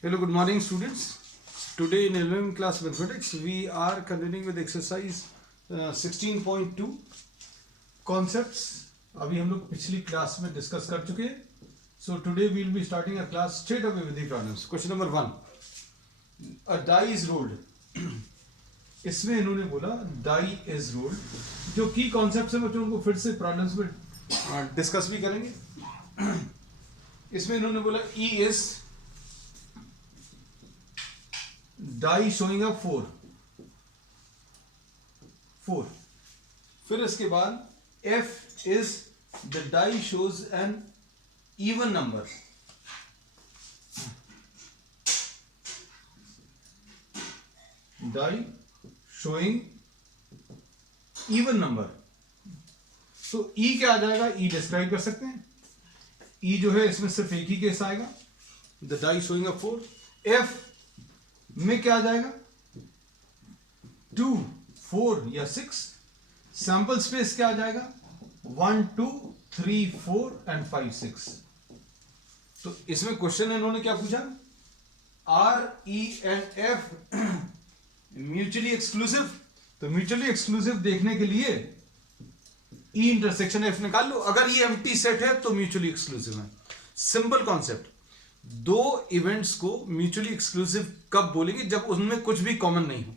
Hello, good morning, students. Today in 11th class mathematics, we are continuing with exercise 16.2 concepts. अभी हम लोग पिछली class में discuss कर चुके हैं. So today we will be starting our class straight away with the problems. Question number 1. A die is rolled. इसमें इन्होंने बोला die is rolled. जो की कॉन्सेप्ट है बच्चों उनको फिर से प्रॉब्लम्स में डिस्कस भी करेंगे. इसमें इन्होंने बोला E is die showing up 4. फिर इसके बाद F is the die shows an even number. Die showing even number. तो E क्या आ जाएगा? E डिस्क्राइब कर सकते हैं. E जो है इसमें सिर्फ एक ही केस आएगा, the die showing up 4. F में क्या आ जाएगा? 2, 4 या 6. सैंपल स्पेस क्या आ जाएगा? 1, 2, 3, 4 एंड 5, 6. तो इसमें क्वेश्चन इन्होंने क्या पूछा? R E and F mutually exclusive. तो म्यूचुअली एक्सक्लूसिव देखने के लिए ई इंटरसेक्शन एफ निकाल लो. अगर ये एम्प्टी सेट है तो म्यूचुअली एक्सक्लूसिव है. Simple concept. दो इवेंट्स को म्यूचुअली एक्सक्लूसिव कब बोलेंगे? जब उनमें कुछ भी कॉमन नहीं हो.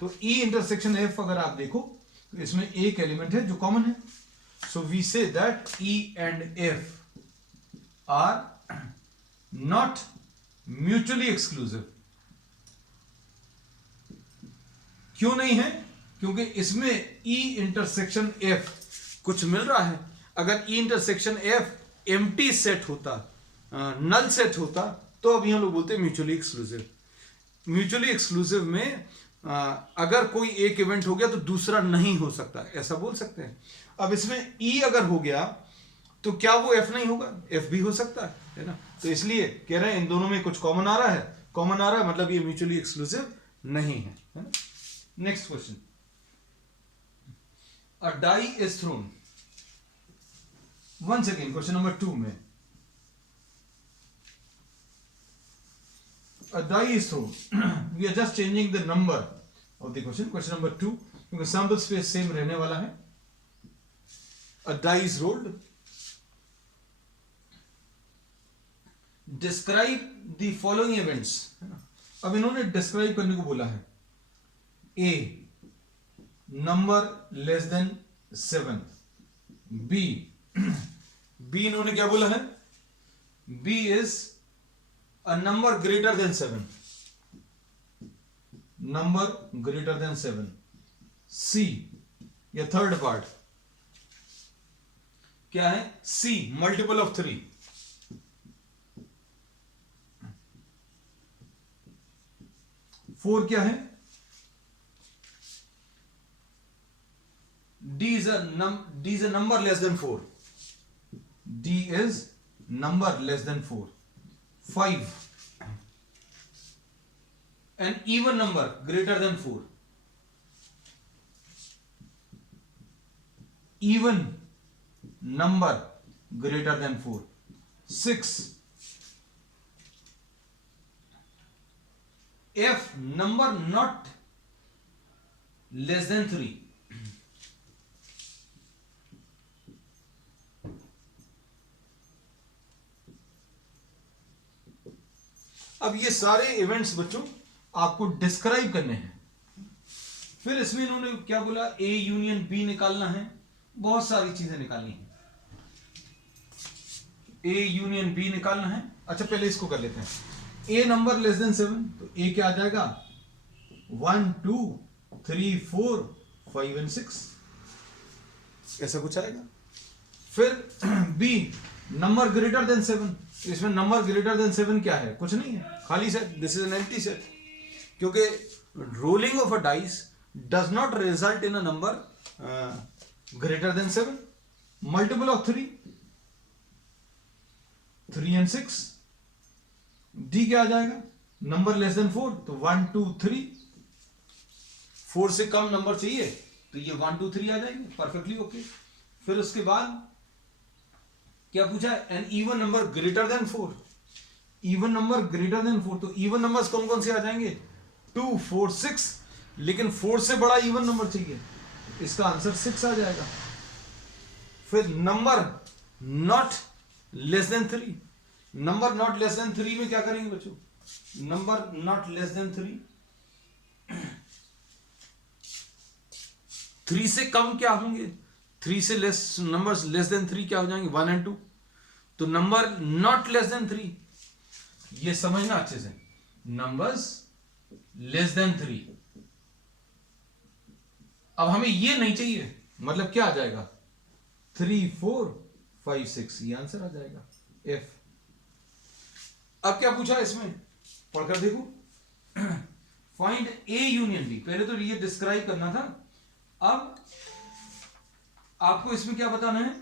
तो ई इंटरसेक्शन एफ अगर आप देखो तो इसमें एक एलिमेंट है जो कॉमन है. So we say that E and F are not mutually exclusive. क्यों नहीं है? क्योंकि इसमें ई इंटरसेक्शन एफ कुछ मिल रहा है. अगर E intersection F empty set होता, नल सेट होता, तो अभी हम लोग बोलते हैं म्यूचुअली एक्सक्लूसिव. म्यूचुअली एक्सक्लूसिव में अगर कोई एक इवेंट हो गया तो दूसरा नहीं हो सकता, ऐसा बोल सकते हैं. अब इसमें ई अगर हो गया तो क्या वो एफ नहीं होगा? एफ भी हो सकता है ना. तो इसलिए कह रहे हैं इन दोनों में कुछ कॉमन आ रहा है. कॉमन आ रहा है मतलब ये म्यूचुअली एक्सक्लूसिव नहीं है. Next question. A die is thrown. Once again question number 2 में a die is thrown. We are just changing the number of the question. Question number 2, क्योंकि sample space same रहने वाला है. A die is rolled. Describe the following events. अब इन्होंने describe करने को बोला है. A, number less than 7. B, B इन्होंने क्या बोला है? B is a number greater than 7. Number greater than 7. C, या थर्ड पार्ट क्या है? C, multiple of 3. फोर क्या है? D is a number less than 4. D is number less than 4. 5, an even number greater than 4. Even number greater than 4. 6, F, number not less than 3. अब ये सारे events बच्चों आपको describe करने हैं. फिर इसमें इन्होंने क्या बोला? ए यूनियन बी निकालना है. बहुत सारी चीजें निकालनी है. ए यूनियन बी निकालना है. अच्छा पहले इसको कर लेते हैं. ए नंबर लेस देन 7, तो ए क्या आ जाएगा? 1, 2, 3, 4, 5 एंड 6, ऐसा कुछ आएगा. फिर बी नंबर ग्रेटर देन 7. इसमें नंबर ग्रेटर देन 7 क्या है? कुछ नहीं है, खाली set. This is an empty set. क्योंकि rolling of a dice does not result in a number greater than 7. Multiple of 3 and 6. D क्या आ जाएगा? नंबर लेस देन 4, तो 1, 2, 3. 4 से कम नंबर चाहिए तो ये 1, 2, 3 आ जाएंगे. Perfectly okay. फिर उसके बाद क्या पूछा? An even number greater than 4. Even number greater than 4, तो इवन नंबर्स कौन कौन से आ जाएंगे? 2, 4, 6, लेकिन 4 से बड़ा इवन नंबर चाहिए, इसका आंसर 6 आ जाएगा। फिर number not less than 3, number not less than 3 में क्या करेंगे बच्चों? नंबर नॉट लेस देन 3 से कम क्या होंगे? 3 से लेस नंबर्स लेस देन 3 क्या हो जाएंगे? 1 और 2। तो नंबर नॉट लेस देन 3, ये समझना अच्छे से, नंबर्स लेस देन 3। अब हमें ये नहीं चाहिए, मतलब क्या आ जाएगा? 3, 4, 5, 6, ये आंसर आ जाएगा एफ। अब क्या पूछा इसमें, पढ़कर देखो। फाइंड ए यूनियन बी, पहले तो ये डिस्क्राइब करना था, अब आपको इसमें क्या बताना है?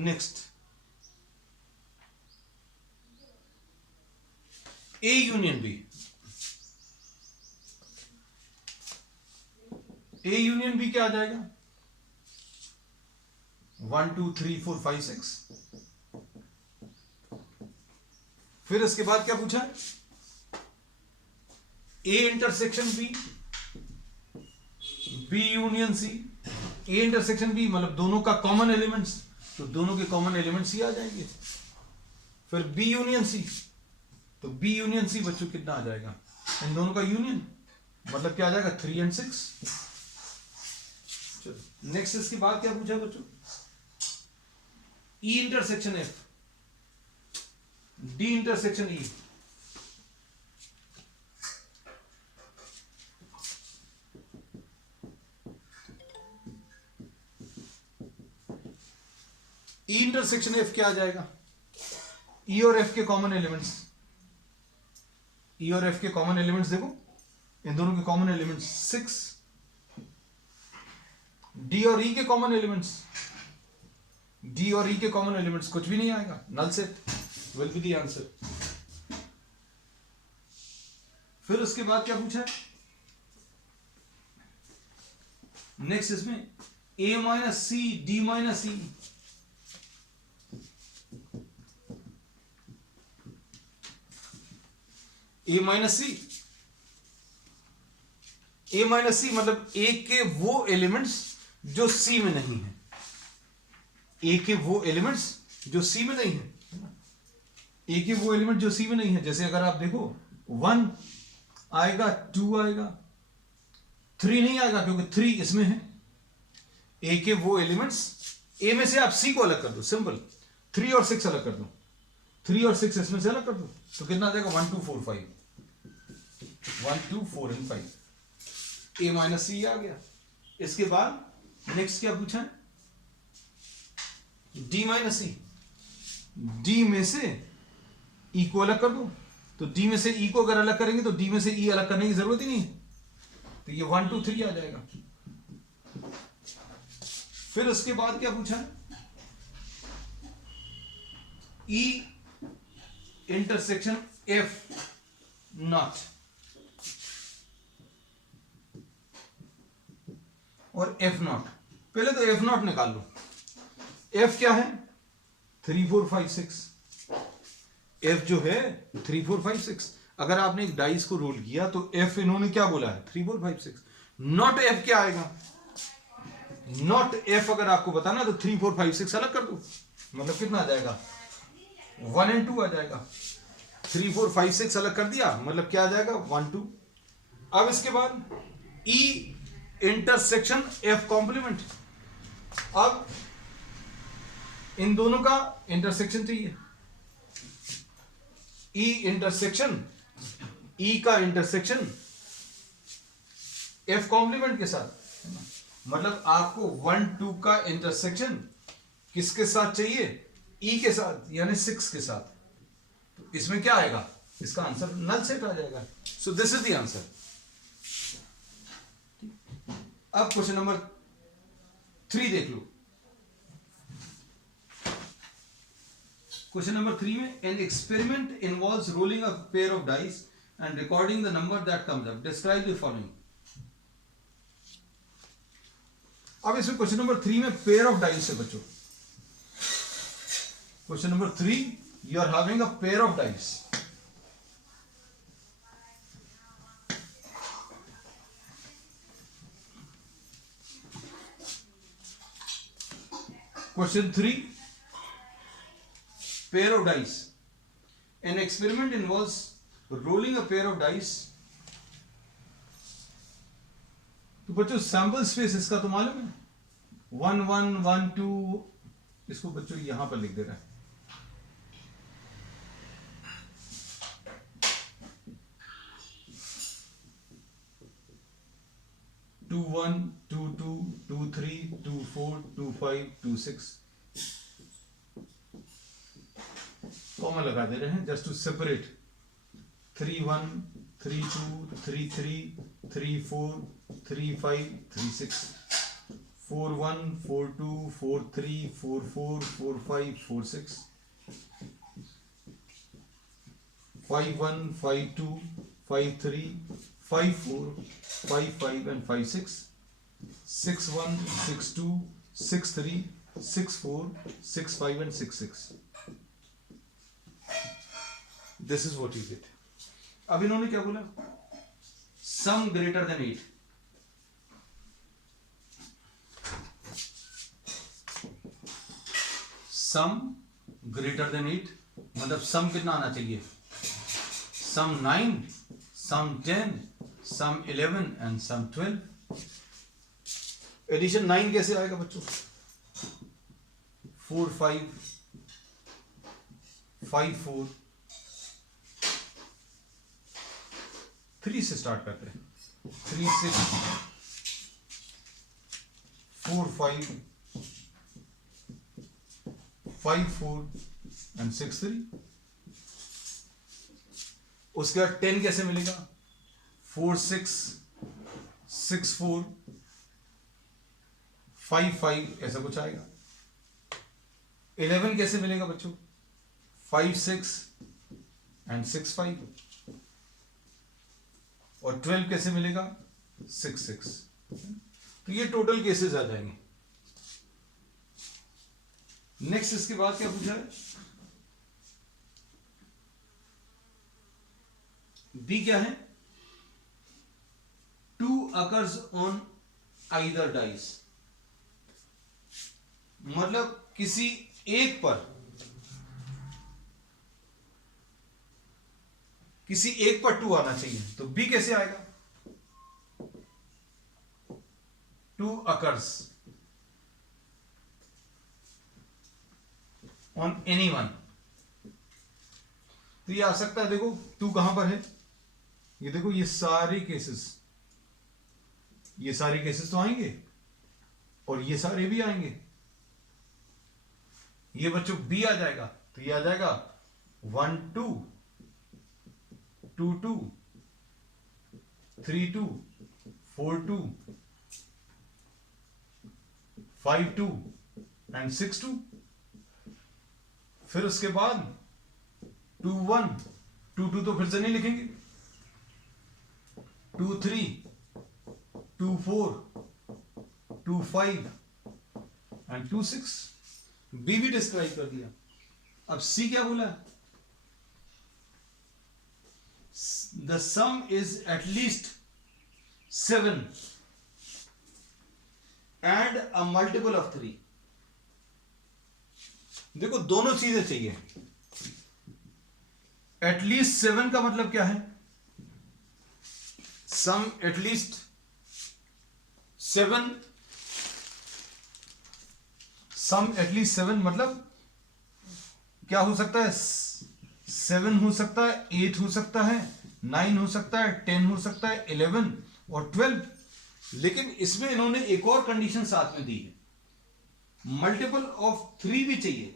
Next, A union B. A union B क्या आ जाएगा? 1, 2, 3, 4, 5, 6। फिर इसके बाद क्या पूछा है? A intersection B, B union C. A intersection B मतलब दोनों का कॉमन एलिमेंट्स, तो दोनों के कॉमन एलिमेंट्स ही आ जाएंगे। फिर बी यूनियन सी, तो बी यूनियन सी बच्चों कितना आ जाएगा? इन दोनों का यूनियन, मतलब क्या आ जाएगा? 3 और 6। चलो नेक्स्ट, इसके बाद क्या पूछा बच्चों? E intersection F, D intersection E. E intersection F क्या आ जाएगा? ई और एफ के कॉमन एलिमेंट्स, ई और एफ के कॉमन एलिमेंट्स देखो, इन दोनों के कॉमन एलिमेंट्स 6। डी और ई के कॉमन एलिमेंट्स, डी और ई के कॉमन एलिमेंट्स कुछ भी नहीं आएगा, null set will be the answer. फिर उसके बाद क्या पूछा है? नेक्स्ट इसमें A minus C, D minus E. A minus C, A minus C मतलब ए के वो एलिमेंट्स जो सी में नहीं है, ए के वो एलिमेंट्स जो सी में नहीं है, ए के वो एलिमेंट जो सी में नहीं है। जैसे अगर आप देखो 1 आएगा, 2 आएगा, 3 नहीं आएगा क्योंकि 3 इसमें है। ए के वो एलिमेंट्स, ए में से आप सी को अलग कर दो, सिंपल। 3 और 6 अलग कर दो, 3 और 6 इसमें से अलग कर दो, तो कितना आ जाएगा? 1, 2, 4, 5, 1, 2, 4 और 5, ए माइनस सी आ गया। इसके बाद नेक्स्ट क्या पूछा है? डी माइनस सी, डी में से ई को अलग कर दो, तो डी में से ई को अगर अलग करेंगे तो डी में से ई अलग करने की जरूरत ही नहीं है, तो ये 1, 2, 3 आ जाएगा। फिर उसके बाद क्या पूछा है? ई इंटरसेक्शन एफ नॉट और एफ नॉट। पहले तो एफ नॉट निकाल लो। एफ क्या है? 3, 4, 5, 6। एफ जो है 3, 4, 5, 6। अगर आपने एक डाइस को रोल किया तो एफ इन्होंने क्या बोला है? 3, 4, 5, 6। नॉट एफ क्या आएगा? नॉट एफ अगर आपको बताना तो 3, 4, 5, 6 अलग कर दो, मतलब कितना आ जाएगा? 1 और 2 आ जाएगा। 3, 4, 5, 6 अलग कर दिया, मतलब क्या आ जाएगा? 1, 2। अब इसके बाद ई इंटरसेक्शन एफ कॉम्प्लीमेंट। अब इन दोनों का इंटरसेक्शन चाहिए, ई इंटरसेक्शन, ई का इंटरसेक्शन एफ कॉम्प्लीमेंट के साथ, मतलब आपको 1, 2 का इंटरसेक्शन किसके साथ चाहिए? ई के साथ, यानी 6 के साथ। तो इसमें क्या आएगा? इसका आंसर नल सेट आ जाएगा। सो दिस इज द आंसर। अब क्वेश्चन नंबर 3 देख लो। क्वेश्चन नंबर 3 में an experiment involves rolling a pair of dice and recording the number that comes up. Describe the following. अब इसमें क्वेश्चन नंबर 3 में pair of dice है बच्चों। Question number 3, you are having a pair of dice. Question 3, pair of dice. An experiment involves rolling a pair of dice. तो बच्चों sample space इसका तो मालूम है, 1 1 1 2, इसको बच्चों यहां पर लिख दे रहा है। टू 1 2 2 2 3 2 4 2 5 2 6 कॉमा लगा दे रहे हैं just to separate. 3 1 3 2 3 3 3 4 3 5 3 6 4 1 4 2 4 3 4 4 4 5 4 6 5 1 5 2 5 3 5 4 5 5 and 5 6 6 1 6 2 6 3 6 4 6 5 and 6 6. This is what you get. अब इन्होंने क्या बोला? Sum greater than 8. Sum greater than 8 मतलब sum कितना आना चाहिए? Sum 9, sum 10, sum 11 and sum 12. Addition 9 कैसे आएगा बच्चों? 4 5 5 4 3 से स्टार्ट करते हैं। 3 6 4 5 5 4 and 6 3। उसके बाद 10 कैसे मिलेगा? 4 6 6 4 5 5 ऐसा कुछ आएगा। 11 कैसे मिलेगा बच्चों? 5 6 and 6 5। और 12 कैसे मिलेगा? 6 6। तो ये टोटल केसेस आ जाएंगे। नेक्स्ट इसके बाद क्या पूछा है? बी क्या है? 2 occurs on either dice। मतलब किसी एक पर टू आना चाहिए। तो बी कैसे आएगा? 2 occurs on any one। तो ये आ सकता है, देखो 2 कहां पर है? ये देखो ये सारे केसेस तो आएंगे और ये सारे भी आएंगे। ये बच्चों बी आ जाएगा। तो ये आ जाएगा 1 2 2 2 3 2 4 2 5 2 and 6 2। फिर उसके बाद 2 1 2 2 तो फिर से नहीं लिखेंगे। 2 3 2 4 2 5 and 2 6। बी भी डिस्क्राइब कर दिया। अब सी क्या बोला? The some is at least 7 and a multiple of 3। देखो दोनों चीजें चाहिए। एटलीस्ट 7 का मतलब क्या है? सम एटलीस्ट 7, सम एटलीस्ट 7 मतलब क्या हो सकता है? 7 हो सकता है, 8 हो सकता है, 9 हो सकता है, 10 हो सकता है, 11 और 12। लेकिन इसमें इन्होंने एक और कंडीशन साथ में दी है, मल्टीपल ऑफ 3 भी चाहिए।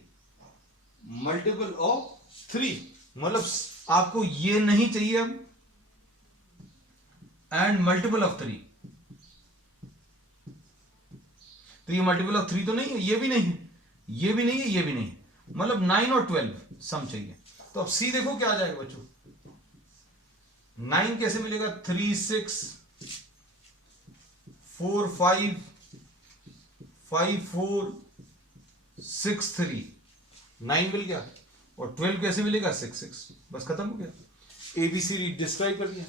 मल्टीपल ऑफ 3 मतलब आपको ये नहीं चाहिए अब एंड मल्टीपल ऑफ 3। तो ये मल्टीपल ऑफ 3 तो नहीं है, ये भी नहीं है, ये भी नहीं है, ये भी नहीं है, मतलब 9 और 12 सम चाहिए। तो अब सी देखो क्या आ जाएगा बच्चों? 9 कैसे मिलेगा? 3 6 4 5 5 4 6 3 9 मिल गया, और 12 कैसे मिलेगा? 6 6, बस खत्म हो गया, ABCD डिस्क्राइब कर दिया।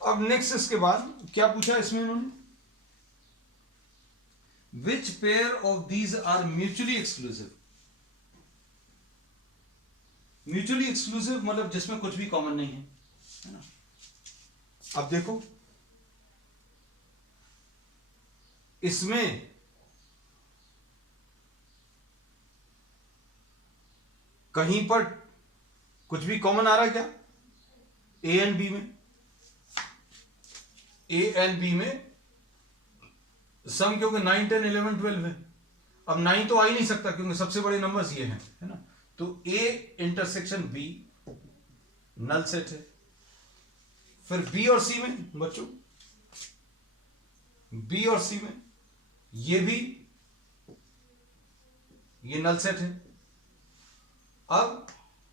अब नेक्स्ट इसके बाद क्या पूछा इसमें उन्होंने? Which pair of these are mutually exclusive. Mutually exclusive मतलब जिसमें कुछ भी कॉमन नहीं है ना। अब देखो इसमें कहीं पर कुछ भी कॉमन आ रहा है क्या? ए एंड बी में, ए एंड बी में सम क्योंकि 9 10 11 12 है। अब 9 तो आ ही नहीं सकता क्योंकि सबसे बड़े नंबर्स ये हैं, है ना। तो A intersection B null set है। फिर बी और सी में बच्चों, बी और सी में ये भी ये नल सेट है। अब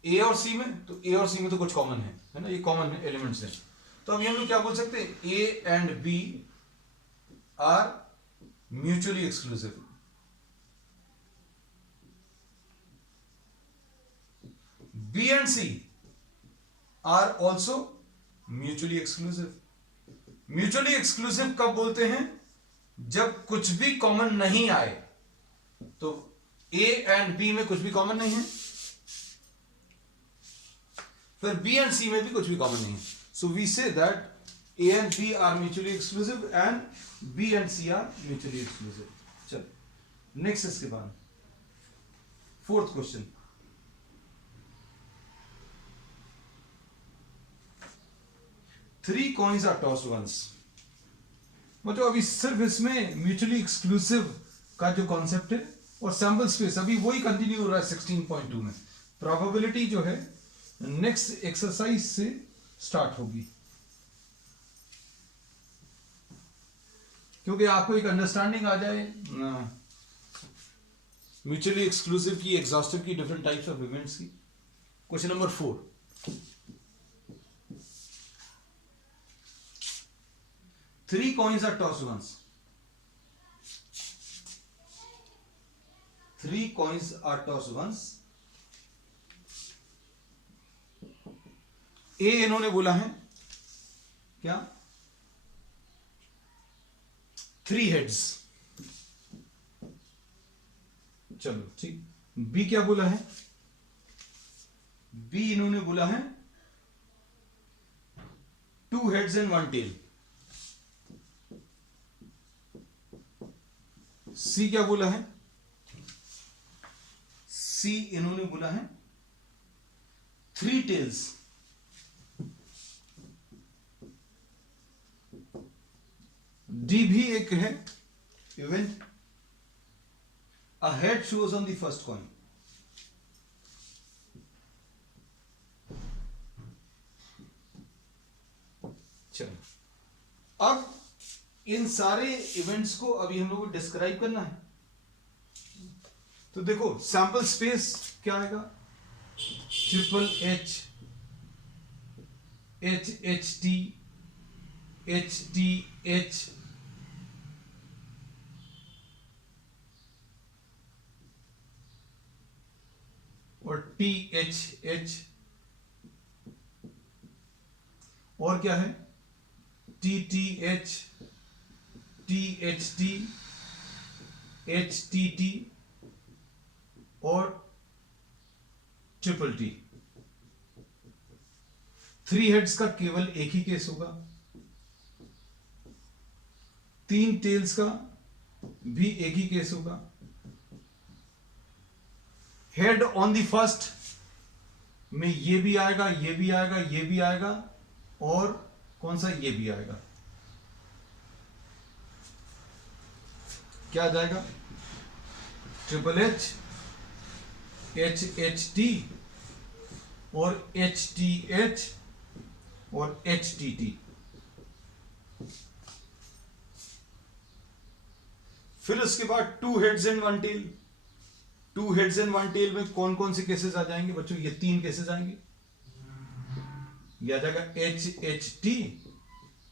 ए और सी में, तो ए और सी में तो कुछ कॉमन है ना, ये कॉमन है एलिमेंट्स हैं। तो अब हम लोग क्या बोल सकते हैं? A and B are mutually exclusive. B and C are also mutually exclusive. Mutually exclusive कब बोलते हैं? जब कुछ भी कॉमन नहीं आए। तो ए एंड बी में कुछ भी कॉमन नहीं है, फिर बी एंड सी में भी कुछ भी कॉमन नहीं है। So we say that A and B are mutually exclusive and B and C are mutually exclusive. चलो नेक्स्ट इसके बाद fourth question. Three coins are tossed once. मतलब अभी सिर्फ इसमें म्यूचुअली एक्सक्लूसिव का जो कॉन्सेप्ट है और सैंपल स्पेस अभी वही कंटिन्यू हो रहा है 16.2 में। प्रोबेबिलिटी जो है नेक्स्ट एक्सरसाइज से स्टार्ट होगी, क्योंकि आपको एक अंडरस्टैंडिंग आ जाए म्यूचुअली एक्सक्लूसिव की, एग्जॉस्टिव की, डिफरेंट टाइप्स ऑफ इवेंट्स की। Question number 4। Three coins are tossed once. Three coins are tossed once. ए इन्होंने बोला है क्या? 3 heads। चलो ठीक। बी क्या बोला है? बी इन्होंने बोला है 2 heads and 1 tail। सी क्या बोला है? सी इन्होंने बोला है 3 tails। डी भी एक है event. A head shows on the first coin. चलो अब इन सारे इवेंट्स को अभी हम लोग को डिस्क्राइब करना है। तो देखो सैंपल स्पेस क्या आएगा? Triple H, H H T, H T H, और टी एच एच, और क्या है? T T H, T H T, H T T और ट्रिपल टी। 3 हेड्स का केवल एक ही केस होगा। 3 टेल्स का भी एक ही केस होगा। हेड ऑन द फर्स्ट में ये भी आएगा, ये भी आएगा, ये भी आएगा, और कौन सा? ये भी आएगा। क्या आ जाएगा? Triple H, H H T और एच टी एच और एच टी टी। फिर उसके बाद 2 heads and 1 tail। 2 heads and 1 tail में कौन कौन से केसेस आ जाएंगे बच्चों? ये 3 केसेस आएंगे। यह आ जाएगा HHT,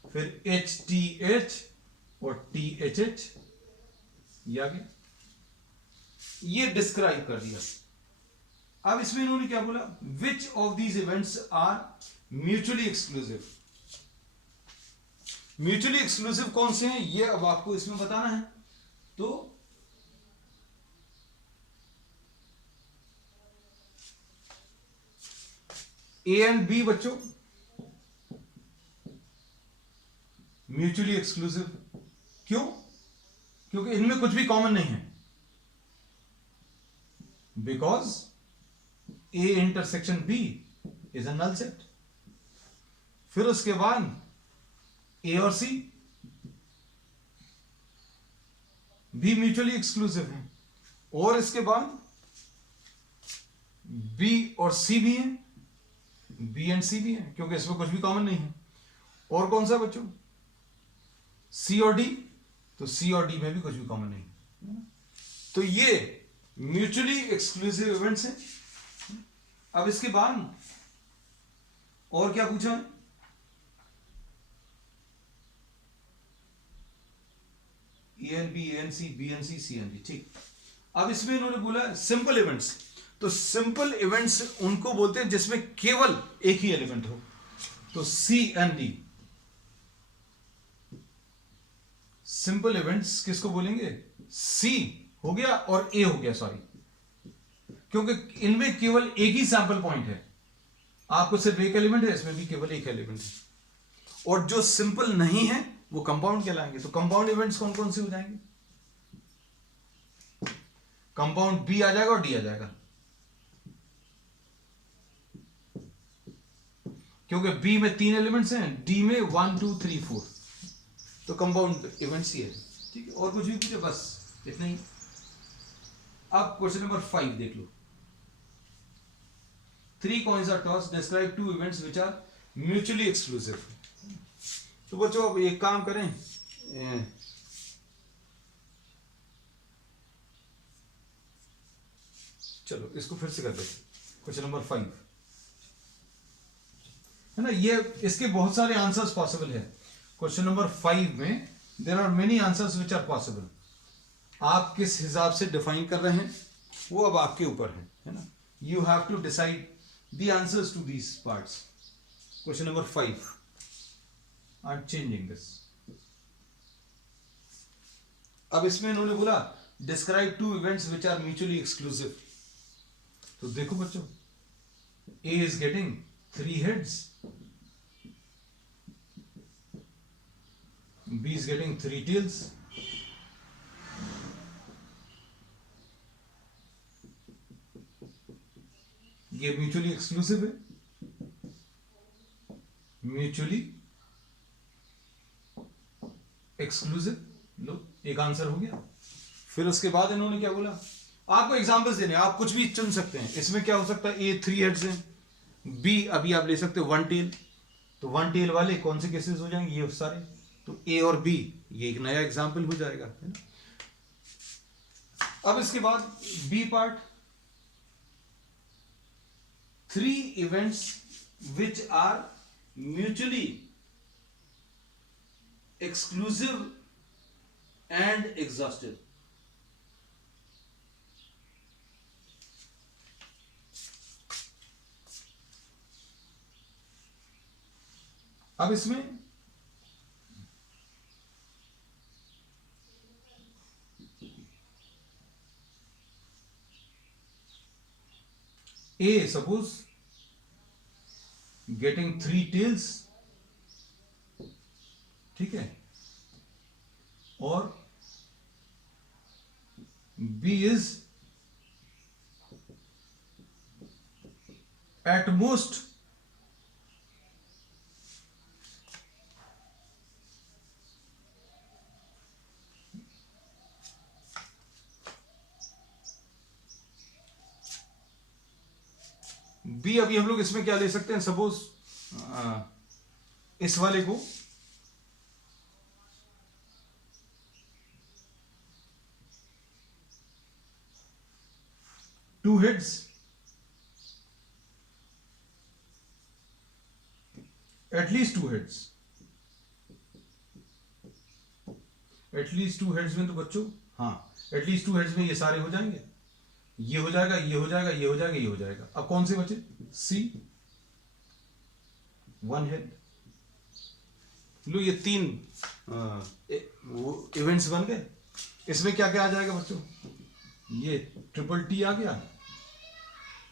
फिर HTH और THH। ये आ गया, ये डिस्क्राइब कर दिया। अब इसमें इन्होंने क्या बोला? Which of these events are mutually exclusive. Mutually exclusive कौन से हैं ये अब आपको इसमें बताना है। तो ए एंड बी बच्चों म्यूचुअली एक्सक्लूसिव। क्यों? क्योंकि इनमें कुछ भी कॉमन नहीं है। Because A intersection B is a null set. फिर उसके बाद ए और सी भी म्यूचुअली एक्सक्लूसिव है, और इसके बाद बी और सी भी है, बी एंड सी भी है, क्योंकि इसमें कुछ भी कॉमन नहीं है। और कौन सा बच्चों? सी और डी। तो सी और डी में भी कुछ भी कॉमन नहीं है। तो ये म्यूचुअली एक्सक्लूसिव इवेंट्स हैं। अब इसके बाद और क्या पूछा है? A and B, A and C, B and C, C and D. ठीक। अब इसमें इन्होंने बोला सिंपल इवेंट्स। तो सिंपल इवेंट्स उनको बोलते हैं जिसमें केवल एक ही एलिमेंट हो। तो C and D simple events किसको बोलेंगे? सी हो गया और ए हो गया, सॉरी, क्योंकि इनमें केवल एक ही सैंपल पॉइंट है। आपको सिर्फ एक एलिमेंट है, इसमें भी केवल एक एलिमेंट है। और जो सिंपल नहीं है वो कंपाउंड कहलाएंगे। तो कंपाउंड इवेंट्स कौन कौन से हो जाएंगे? कंपाउंड बी आ जाएगा और डी आ जाएगा, क्योंकि बी में 3 एलिमेंट्स हैं, डी में 1 2 3 4। तो कंपाउंड इवेंट्स ही है। ठीक है, और कुछ भी पूछे? बस इतना ही। अब क्वेश्चन नंबर 5 देख लो। 3 coins are tossed, describe 2 events which are mutually exclusive। तो बच्चों अब एक काम करें, चलो इसको फिर से कर दो। क्वेश्चन नंबर 5 है ना, ये इसके बहुत सारे आंसर्स पॉसिबल है। क्वेश्चन नंबर 5 में there are many answers which are possible. आप किस हिसाब से डिफाइन कर रहे हैं वो अब आपके ऊपर है ना। You have to decide the answers to these parts. Question number 5, I am changing this. अब इसमें इन्होंने बोला describe 2 events which are mutually exclusive. तो देखो बच्चों, A is getting 3 heads, B is getting 3 tails, ये म्यूचुअली एक्सक्लूसिव है। Mutually exclusive, लो एक आंसर हो गया। फिर उसके बाद इन्होंने क्या बोला? आपको एग्जांपल्स देने, आप कुछ भी चुन सकते हैं। इसमें क्या हो सकता है? ए 3 heads है, बी अभी आप ले सकते हो 1 tail। तो 1 tail वाले कौन से केसेस हो जाएंगे? ये सारे। तो ए और बी ये एक नया एग्जाम्पल हो जाएगा, है ना। अब इसके बाद B part, 3 events which are mutually exclusive and exhaustive। अब इसमें A suppose getting 3 tails, ठीक है, और B is at most B. अभी हम लोग इसमें क्या ले सकते हैं? सपोज इस वाले को two heads, at least two heads, at least to heads में तो बच्चों, हाँ एटलीस्ट टू हेड्स में ये सारे हो जाएंगे, ये हो जाएगा, ये हो जाएगा, ये हो जाएगा, ये हो जाएगा। अब कौन से बचे? सी, वन हेड। लो ये तीन वो इवेंट्स बन गए। इसमें क्या क्या आ जाएगा बच्चों? ये ट्रिपल टी आ गया।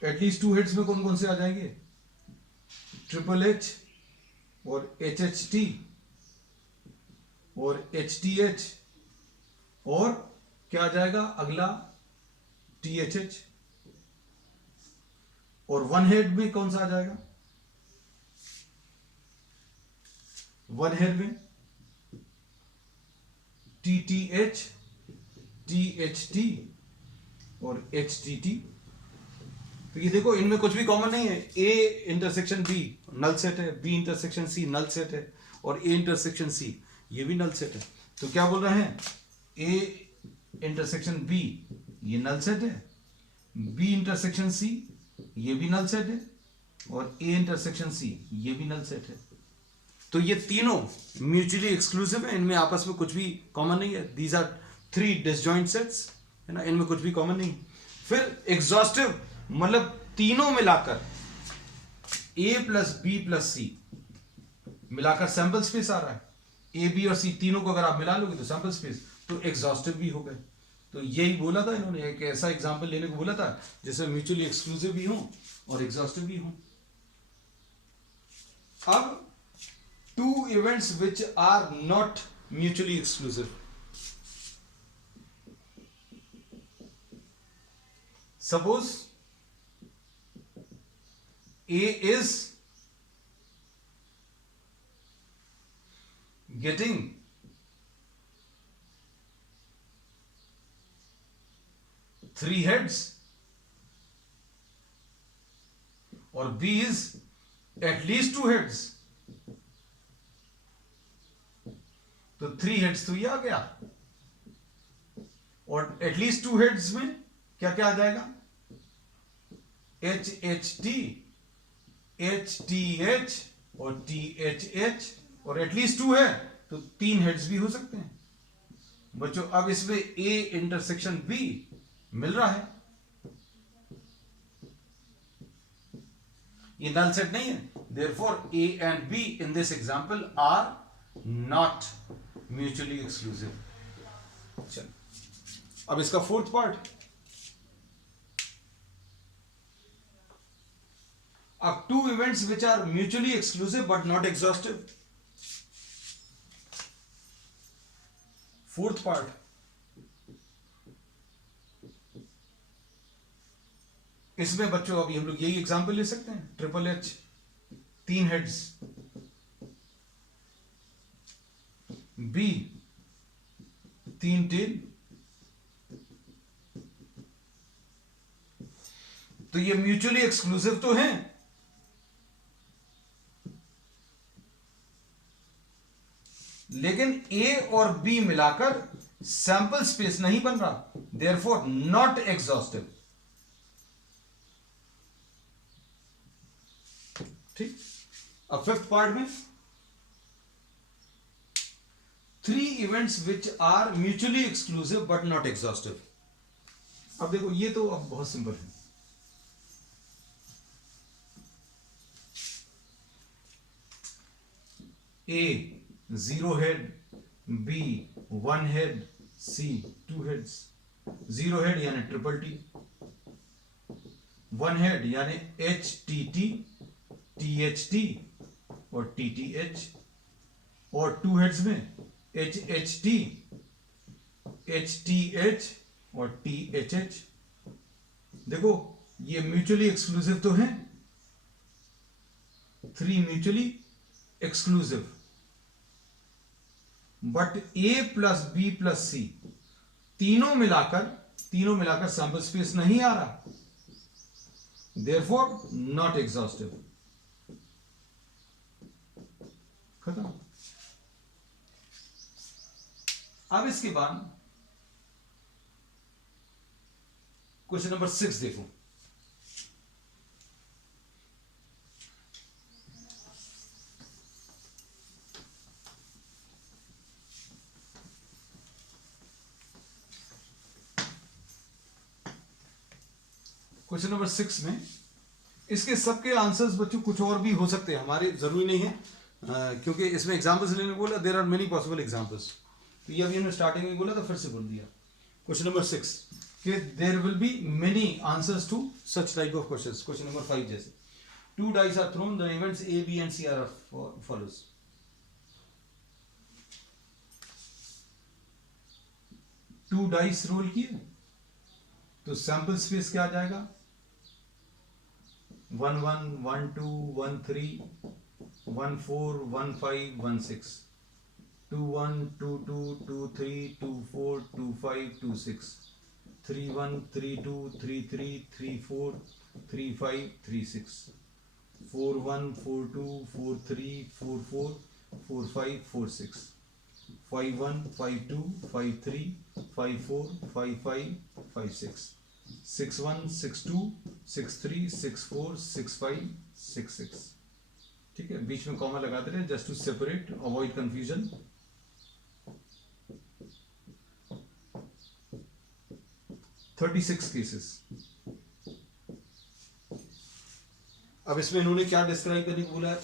एटलीस्ट टू हेड्स में कौन कौन से आ जाएंगे? ट्रिपल एच और एच एच टी और एच टी एच, और क्या आ जाएगा अगला? T H H. और वन हेड में कौन सा आ जाएगा? वन हेड में T T H, T H T और एच टी टी। तो ये देखो इनमें कुछ भी कॉमन नहीं है। A intersection B null set है, B intersection C null set है, और ए इंटरसेक्शन सी ये भी नल सेट है। तो क्या बोल रहे हैं? ए इंटरसेक्शन बी ये नल सेट है, बी इंटरसेक्शन सी ये भी नल सेट है, और ए इंटरसेक्शन सी ये भी नल सेट है। तो ये तीनों म्यूचुअली एक्सक्लूसिव है, इनमें आपस में कुछ भी कॉमन नहीं है। These are three disjoint sets, है ना, इनमें कुछ भी कॉमन नहीं। फिर एग्जॉस्टिव मतलब तीनों मिलाकर ए प्लस बी प्लस सी मिलाकर सैंपल स्पेस आ रहा है। ए बी और सी तीनों को अगर आप मिला लोगे तो सैंपल स्पेस, तो एग्जॉस्टिव भी हो गए। तो यही बोला था इन्होंने, एक ऐसा एग्जांपल लेने को बोला था जिसमें म्यूचुअली एक्सक्लूसिव भी हो और एग्जॉस्टिव भी हो। अब two events which are not mutually exclusive. Suppose A is getting three heads और B is at least two heads, तो थ्री हेड्स तो ये आ गया, और एटलीस्ट टू हेड्स में क्या क्या आ जाएगा? H H T, H T H और टी एच एच, और एटलीस्ट टू है तो तीन हेड्स भी हो सकते हैं बच्चों। अब इसमें ए इंटरसेक्शन बी मिल रहा है, ये नल सेट नहीं है, therefore A and B in this example are not mutually exclusive. चल अब इसका फोर्थ पार्ट। अब two events which are mutually exclusive but not exhaustive. Fourth part, इसमें बच्चों अभी हम लोग यही एग्जांपल ले सकते हैं। ट्रिपल एच तीन हेड्स, बी तीन टेल, तो ये म्यूचुअली एक्सक्लूसिव तो हैं, लेकिन ए और बी मिलाकर सैंपल स्पेस नहीं बन रहा, देयरफॉर नॉट एग्जॉस्टिव। ठीक। अब फिफ्थ पार्ट में three events which are mutually exclusive but not exhaustive. अब देखो ये तो अब बहुत सिंपल है। A zero head, B one head, C two heads. Zero head यानी ट्रिपल टी, वन हेड यानी H T T, T H T और टी टी एच, और टू हेड्स में H H T, H T H और T H H. देखो ये mutually exclusive तो है, three mutually exclusive, but A plus B plus C तीनों मिलाकर सैंपल स्पेस नहीं आ रहा, देयरफॉर नॉट एग्जॉस्टिव। खत्म। अब इसके बाद क्वेश्चन नंबर 6 देखो। क्वेश्चन नंबर 6 में इसके सबके आंसर्स बच्चों कुछ और भी हो सकते हैं, हमारे जरूरी नहीं है, क्योंकि इसमें एग्जांपल्स लेने को बोला, there are many possible examples. तो ये अभी हमने स्टार्टिंग में बोला तो फिर से बोल दिया। क्वेश्चन नंबर 6 कि there will be many answers to such type of questions. Question number 5 जैसे 2 dice are thrown, the events A, B and C are follows. Two dice roll किए तो सैंपल स्पेस क्या आ जाएगा? 1 1 1 2 1 3 1 4 1 5 1 6 2 1 2 2 2 3 2 4 2 5 2 6 3 1 3 2 3 3 3 4 3 5 3 6 4 1 4 2 4 3 4 4 4 5 4 6 5 1 5 2 5 3 5 4 5 5 5 6 6 1 6 2 6 3 6 4 6 5 6 6। ठीक है, बीच में कॉमा लगाते रहे just to separate, avoid confusion. Thirty 36 cases. अब इसमें इन्होंने क्या डिस्क्राइब करने को बोला है?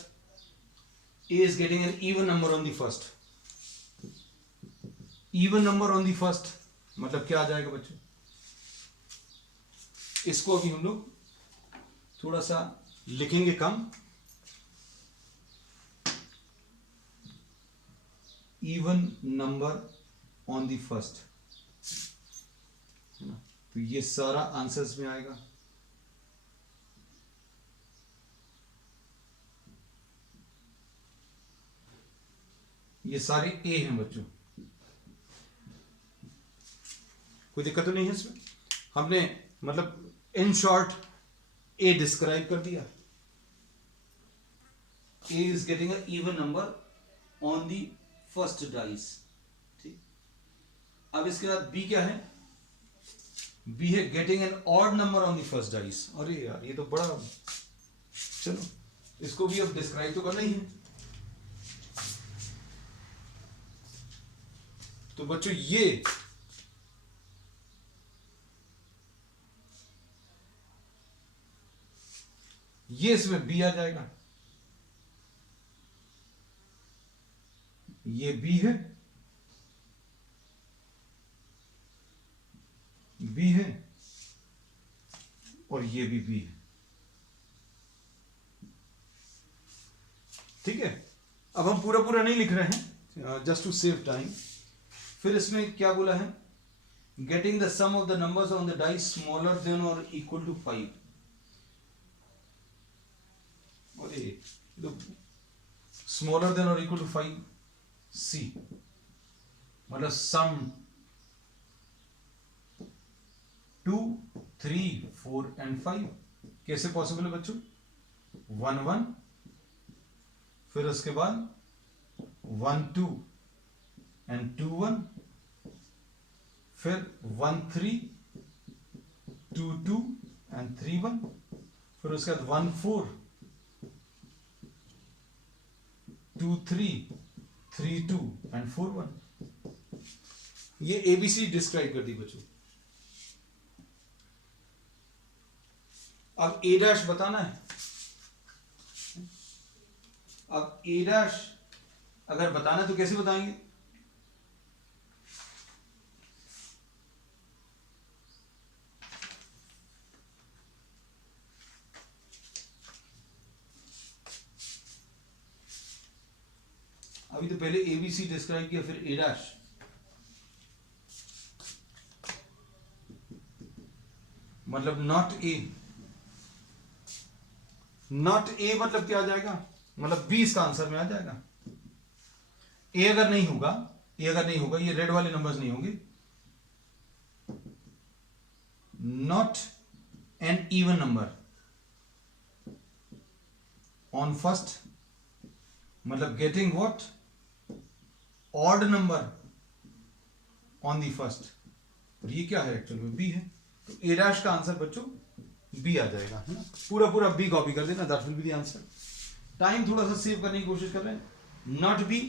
A is getting an even number on the first. Even number on the first मतलब क्या आ जाएगा बच्चों? इसको अभी हम लोग थोड़ा सा लिखेंगे कम। Even number on the first, है ना? तो ये सारा आंसर्स में आएगा। ये सारे ए हैं बच्चों, कोई दिक्कत तो नहीं है इसमें। हमने मतलब इन शॉर्ट ए डिस्क्राइब कर दिया। A is getting a even number on the first dice. ठीक, अब इसके बाद बी क्या है? बी है getting an odd number on the first dice. अरे यार ये तो बड़ा, चलो इसको भी अब डिस्क्राइब तो करना ही है। तो बच्चों ये इसमें बी आ जाएगा। ये बी है, बी है और ये भी बी है। ठीक है, अब हम पूरा पूरा नहीं लिख रहे हैं जस्ट टू सेव टाइम। फिर इसमें क्या बोला है? Getting the sum of the numbers on the dice smaller than or equal to 5। और smaller than or equal to 5 C मतलब सम 2 3 4 एंड 5। कैसे पॉसिबल है बच्चों? 1 1 फिर उसके बाद 1 2 एंड 2 1 फिर 1 3 2 2 एंड 3 1 फिर उसके बाद 1 4 2 3 3 2 एंड 4 1। ये एबीसी डिस्क्राइब कर दी बच्चों। अब ए डैश बताना है। अब ए डैश अगर बताना है तो कैसे बताएंगे? अभी तो पहले एबीसी डिस्क्राइब किया, फिर ए डैश। मतलब नॉट ए। नॉट ए मतलब क्या आ जाएगा? मतलब बी इसका आंसर में आ जाएगा। ए अगर नहीं होगा, ए अगर नहीं होगा, ये रेड वाले नंबर्स नहीं होंगे। Not an even number on first मतलब getting what? Odd number on the first. और ये क्या है? एक्चुअल में बी है। तो ए डैश का आंसर बच्चों बी आ जाएगा, है ना? पूरा पूरा बी कॉपी कर देना, that will be the answer. Time थोड़ा सा सेव करने की कोशिश कर रहे हैं। नॉट बी,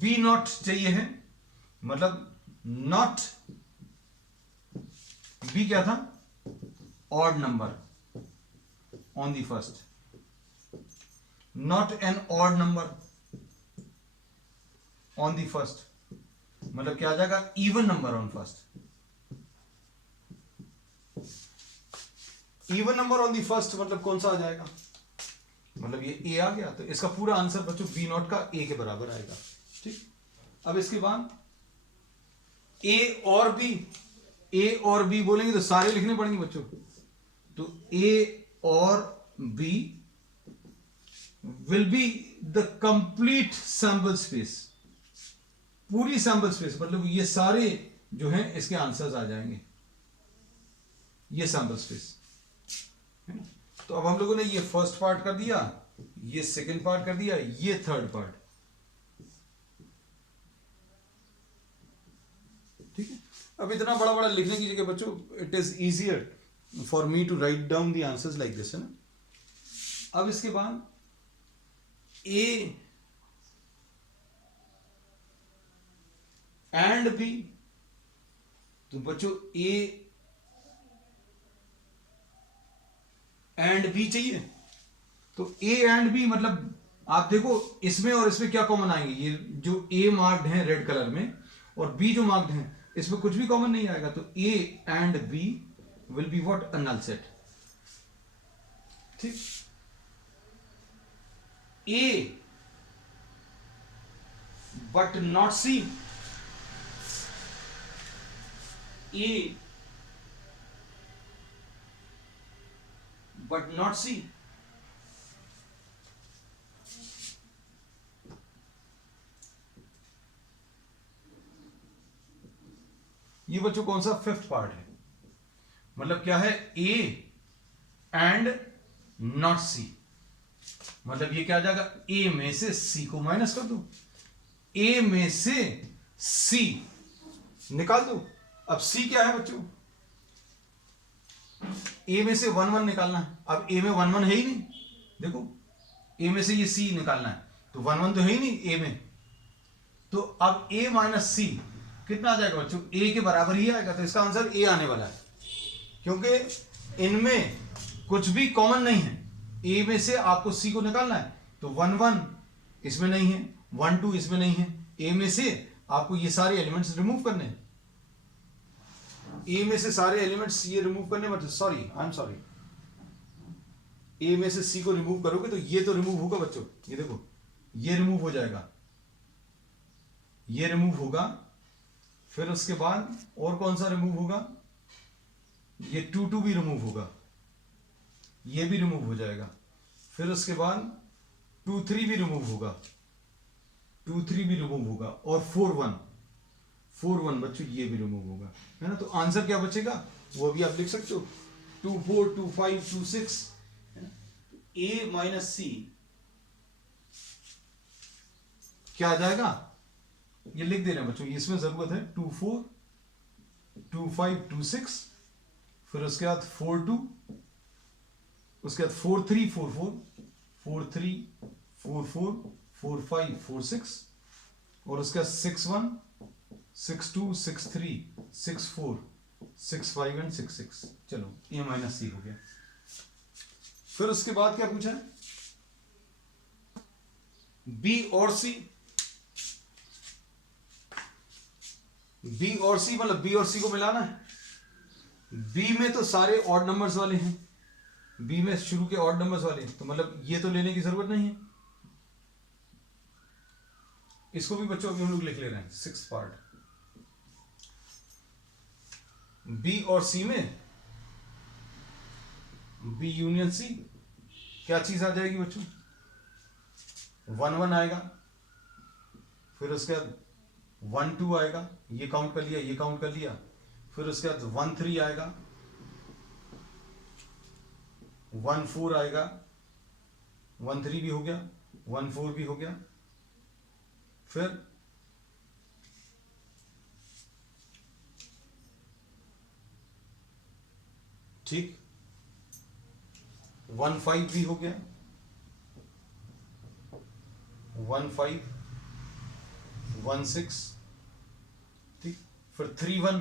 बी नॉट चाहिए है, मतलब नॉट, बी क्या था, odd number on the first, not an odd number on the first, मतलब क्या आ जाएगा, even number on first, even number on the first मतलब कौन सा आ जाएगा, मतलब ये ए आ गया, तो इसका पूरा आंसर बच्चों बी नॉट का ए के बराबर आएगा। ठीक, अब इसके बाद ए or B, A or B बोलेंगे तो सारे लिखने पड़ेंगे बच्चों, तो A or B will be the complete sample space, पूरी सैंपल स्पेस, मतलब ये सारे जो हैं इसके आंसर्स आ जाएंगे, ये सैंपल स्पेस। तो अब हम लोगों ने ये फर्स्ट पार्ट कर दिया, ये सेकंड पार्ट कर दिया, ये थर्ड पार्ट। ठीक है, अब इतना बड़ा बड़ा लिखने की जगह बच्चों it is easier for me to write down the answers like this, है ना। अब इसके बाद ए एंड बी, तो बच्चों ए एंड बी चाहिए, तो ए एंड बी मतलब आप देखो इसमें और इसमें क्या कॉमन आएंगे, ये जो ए मार्क्ड है रेड कलर में और बी जो मार्क्ड है इसमें कुछ भी कॉमन नहीं आएगा, तो A and B will be what, a null set. ठीक, A but not C, A but not C, ये बच्चों कौन सा फिफ्थ पार्ट है, मतलब क्या है, ए एंड नॉट सी, मतलब ये क्या आ जाएगा, ए में से सी को माइनस कर दो, ए में से सी निकाल दो। अब सी क्या है बच्चों, ए में से 1 1 निकालना है, अब ए में 1 1 है ही नहीं, देखो ए में से ये सी निकालना है, तो 1 1 तो है ही नहीं ए में, तो अब ए माइनस सी कितना आ जाएगा बच्चों, ए के बराबर ही आएगा, तो इसका आंसर ए आने वाला है, क्योंकि इनमें कुछ भी कॉमन नहीं है, ए में से आपको सी को निकालना है, तो 1 1 इसमें नहीं है, 1 2 इसमें नहीं है, ए में से आपको ये सारे एलिमेंट्स रिमूव करने हैं, ए में से सारे एलिमेंट्स ये रिमूव करने, मतलब सॉरी आई एम सॉरी, ए में से सी को रिमूव करोगे तो ये तो रिमूव होगा बच्चों, ये देखो ये रिमूव हो जाएगा, ये रिमूव होगा, फिर उसके बाद और कौन सा रिमूव होगा, ये 2 2 भी रिमूव होगा, ये भी रिमूव हो जाएगा, फिर उसके बाद 2 3 भी रिमूव होगा, 2 3 भी रिमूव होगा, और 4 1 बच्चों ये भी रिमूव होगा, है ना। तो आंसर क्या बचेगा वो भी आप लिख सकते हो, 2 4 2 5 2 6, है ना। ए माइनस सी क्या आ जाएगा, ये लिख दे रहे हैं बच्चों, इसमें जरूरत है, 2 4 2 5 2 6, फिर उसके बाद 4 2, उसके बाद 4 3 4 4 4 3 4 4 4 5 4 6, और उसके बाद 6 1 6 2 6 3 6 4 6 5 एंड 6 6, चलो ए माइनस सी हो गया। फिर उसके बाद क्या पूछा है, बी और सी, बी और सी मतलब बी और सी को मिलाना है, बी में तो सारे ऑड नंबर्स वाले हैं, बी में शुरू के ऑड नंबर्स वाले हैं, तो मतलब ये तो लेने की जरूरत नहीं है, इसको भी बच्चों अभी हम लोग लिख ले रहे हैं, 6th पार्ट, बी और सी में बी यूनियन सी क्या चीज आ जाएगी बच्चों, 1 1 आएगा, फिर उसके बाद 1 2 आएगा, ये काउंट कर लिया, ये काउंट कर लिया, फिर उसके बाद 1 3 आएगा, 1 4 आएगा, 1 3 भी हो गया, 1 4 भी हो गया, फिर ठीक 1 5 भी हो गया, 1 5 1 6, ठीक, फिर 3 1,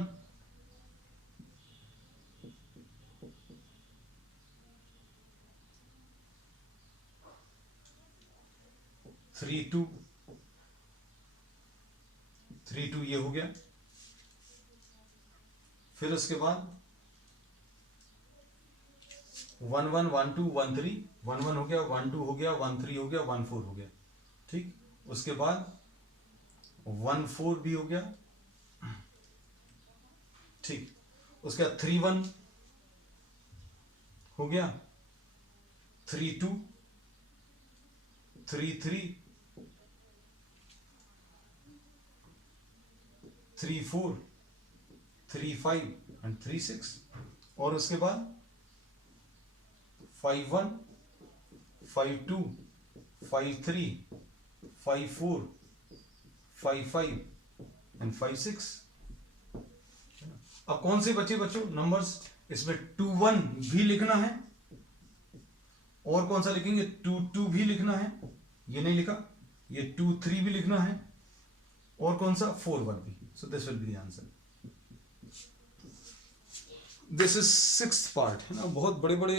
3 2, 3 2 ये हो गया। फिर उसके बाद 1 1 1 2 1 3, 1 1 हो गया, 1 2 हो गया, 1 3 हो गया, 1 4 हो गया। ठीक, उसके बाद 1 4 भी हो गया। ठीक, उसके बाद 3 1 हो गया, 3 2, 3 3, 3 4, 3 5 एंड 3 6। और उसके बाद 5 1, 5 2, 5 3, 5 4, 5 5 एंड 5 6। अब कौन से बचे बच्चों नंबर्स? इसमें 2 1 भी लिखना है, और कौन सा लिखेंगे? 2 2 भी लिखना है, ये नहीं लिखा। ये 2 3 भी लिखना है, और कौन सा? 4 1 भी। So this will be the answer. This is 6th part, है ना। बहुत बड़े बड़े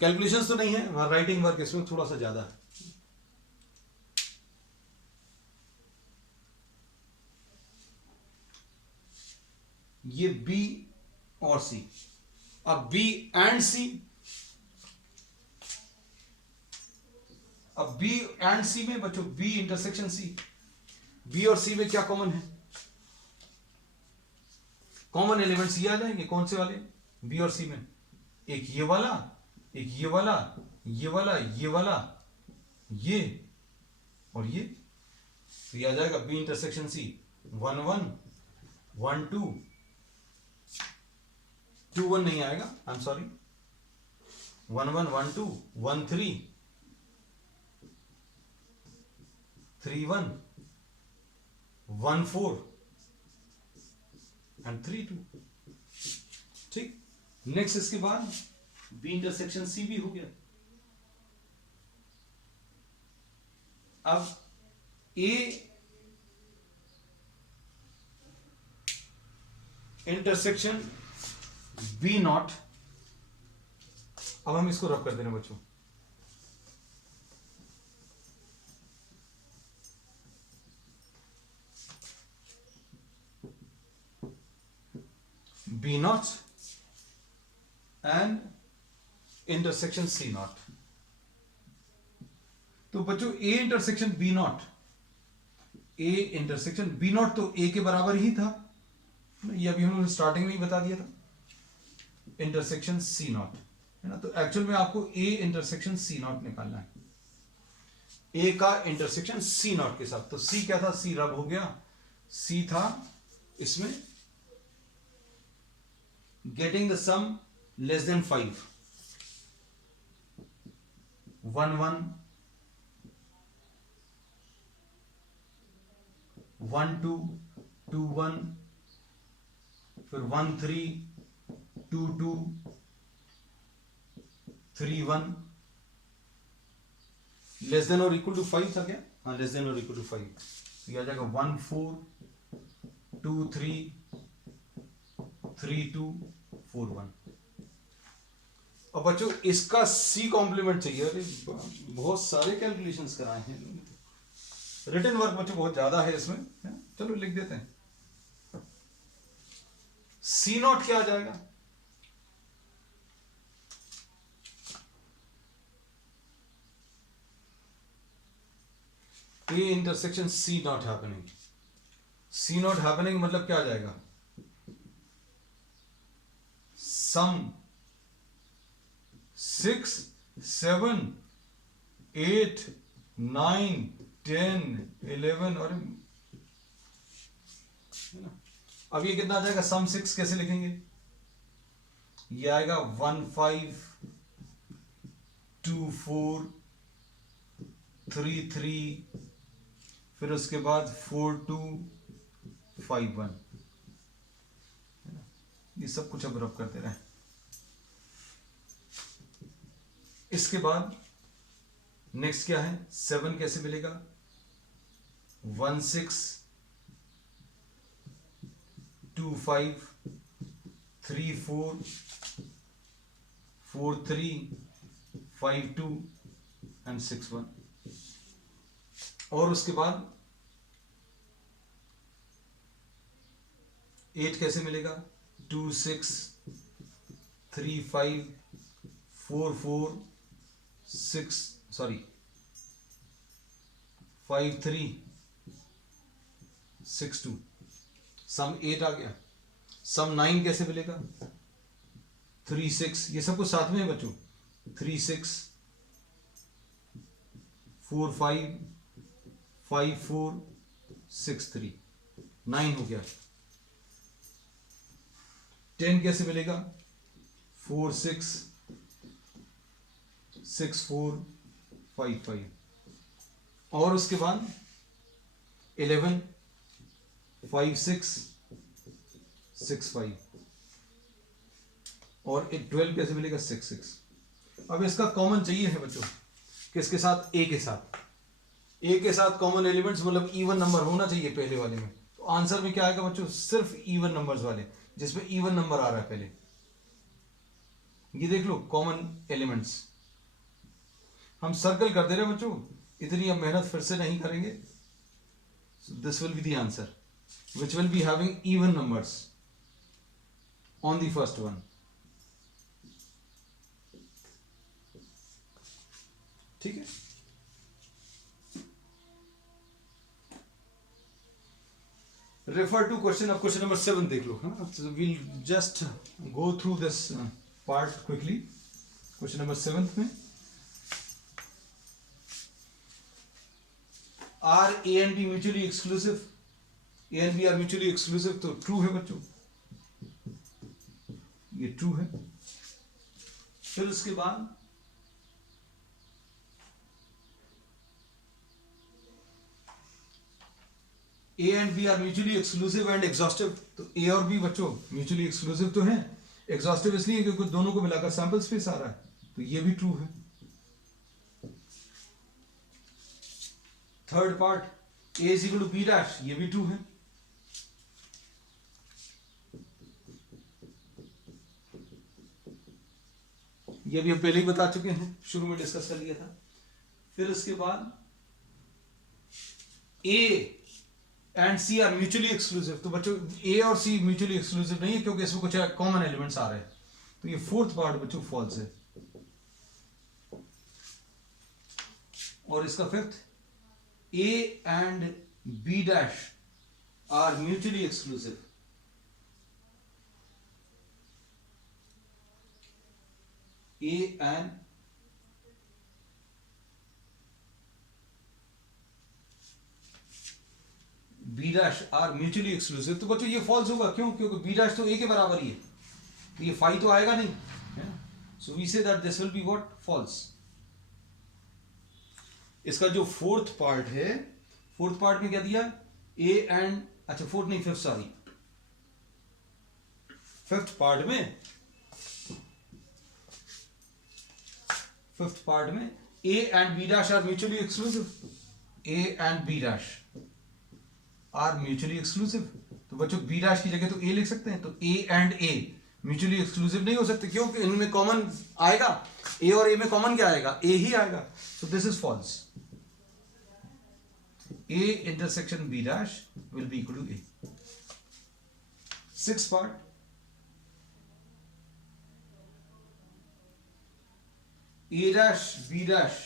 कैलकुलेशंस तो नहीं है, राइटिंग वर्क इसमें थोड़ा सा ज्यादा है। ये बी और सी। अब बी एंड सी, अब बी एंड सी में बच्चों, बी इंटरसेक्शन सी, बी और सी में क्या कॉमन है? कॉमन एलिमेंट्स ये आ जाएंगे। कौन से वाले? बी और सी में एक ये वाला, एक ये वाला, ये वाला, ये वाला, ये और ये। तो ये आ जाएगा बी इंटरसेक्शन सी 1 1 1 2, 2 1 नहीं आएगा, आई एम सॉरी। 1 1 1 2 1 3, 3 1 1 4 एंड 3 2। ठीक, नेक्स्ट इसके बाद बी इंटरसेक्शन सी भी हो गया। अब ए इंटरसेक्शन बी नॉट। अब हम इसको रब कर देना बच्चों। B not and intersection C not. तो बच्चों A intersection B not, A intersection B not तो ए के बराबर ही था, ये अभी हमने स्टार्टिंग में ही बता दिया था। इंटरसेक्शन सी नॉट, है ना। तो एक्चुअल में आपको ए इंटरसेक्शन सी नॉट निकालना है, ए का इंटरसेक्शन सी नॉट के साथ। तो सी क्या था? सी रब हो गया। सी था इसमें getting the sum less than 5, 1 1 1 2 2 1, फिर 1 3 2 2 3 1, less than or equal to 5 था क्या? हाँ, less than or equal to 5। ये आ जाएगा 1 4 2 3 3 2 4 1। और बच्चों इसका सी कॉम्प्लीमेंट चाहिए। अरे बहुत सारे कैलकुलेशंस कराए हैं, रिटन वर्क बच्चों बहुत ज्यादा है इसमें, है? चलो लिख देते हैं। सी नॉट क्या आ जाएगा? A intersection C not happening. C not happening मतलब क्या आ जाएगा? सम 6 7 8 9 10 11। और अब ये कितना आ जाएगा? सम 6 कैसे लिखेंगे? ये आएगा 1 5 2 4 3 3, फिर उसके बाद 4 2 5 1। ये सब कुछ अब रब करते रहे। इसके बाद नेक्स्ट क्या है? 7 कैसे मिलेगा? 1 6 2 5 3 4 4 3 5 2 एंड 6 1। और उसके बाद 8 कैसे मिलेगा? 2 6 3 5 4 4 6 सॉरी 5 3 6 2। सम 8 आ गया। सम 9 कैसे मिलेगा? 3 6, ये सब कुछ साथ में है बच्चों। 3 6 4 5 5 4 6 3, 9 हो गया। 10 कैसे मिलेगा? 4 6 6 4 5 5। और उसके बाद 11 5 6 6 5। और 12 कैसे मिलेगा? 6 6। अब इसका कॉमन चाहिए है बच्चों, किसके साथ? ए के साथ। ए के साथ कॉमन एलिमेंट्स मतलब इवन नंबर होना चाहिए पहले वाले में। तो आंसर में क्या आएगा बच्चों? सिर्फ इवन नंबर्स वाले, जिसमें इवन नंबर आ रहा है पहले। ये देख लो कॉमन एलिमेंट्स हम सर्कल कर दे रहे हैं बच्चों, इतनी अब मेहनत फिर से नहीं करेंगे। This will be the answer which will be having even numbers on the first one. ठीक है, रेफर टू क्वेश्चन। अब क्वेश्चन नंबर 7 देख लो। हाँ, will just go through this part quickly. Question number 7 में are A and B mutually exclusive, A and B are mutually exclusive, तो true है बच्चों, ये ट्रू है। फिर उसके बाद A and B are mutually exclusive and exhaustive, तो ए और बी बच्चों म्यूचुअली एक्सक्लूसिव तो है, एग्जॉस्टिव इसलिए क्योंकि दोनों को मिलाकर सैंपल स्पेस आ रहा है, तो ये भी ट्रू है। Third part A is equal to B dash, ये भी ट्रू है। ये भी हम पहले ही बता चुके हैं, शुरू में डिस्कस कर लिया था। फिर उसके बाद A and C are mutually exclusive, तो बच्चों ए और सी म्यूचुअली एक्सक्लूसिव नहीं है क्योंकि इसमें कुछ कॉमन एलिमेंट्स आ रहे हैं, तो ये फोर्थ पार्ट बच्चों फॉल्स है। और इसका fifth, A and B dash are mutually exclusive, A and B dash are mutually exclusive, तो बच्चों ये फॉल्स होगा। क्यों? क्योंकि बी डैश तो ए के बराबर ही है, तो ये फाई तो आएगा नहीं। So we say that this will be what? False. इसका जो फोर्थ पार्ट है, फोर्थ पार्ट में क्या दिया? ए एंड, अच्छा फोर्थ नहीं फिफ्थ, सॉरी, फिफ्थ पार्ट में, फिफ्थ पार्ट में A and B dash are mutually exclusive, A and B dash are mutually exclusive, तो बच्चों बी डैश की जगह तो ए लिख सकते हैं, तो A and A mutually exclusive नहीं हो सकते। क्यों? इनमें कॉमन आएगा, ए और ए में कॉमन क्या आएगा? ए ही आएगा, so this is false. A intersection B dash will be equal to A. Six part, A dash B dash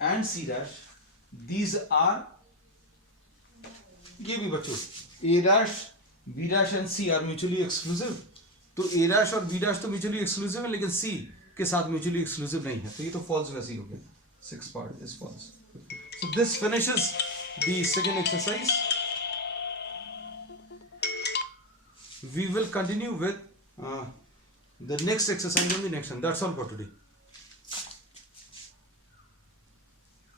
and C dash, these are, ये भी बच्चों A dash B dash and C are mutually exclusive, तो A dash और B dash तो mutually exclusive है लेकिन सी के साथ म्यूचुअली एक्सक्लूसिव नहीं है, तो ये तो फॉल्स वैसे ही हो गया। Six part is false. So this finishes the second exercise. We will continue with the next exercise on the next one. That's all for today.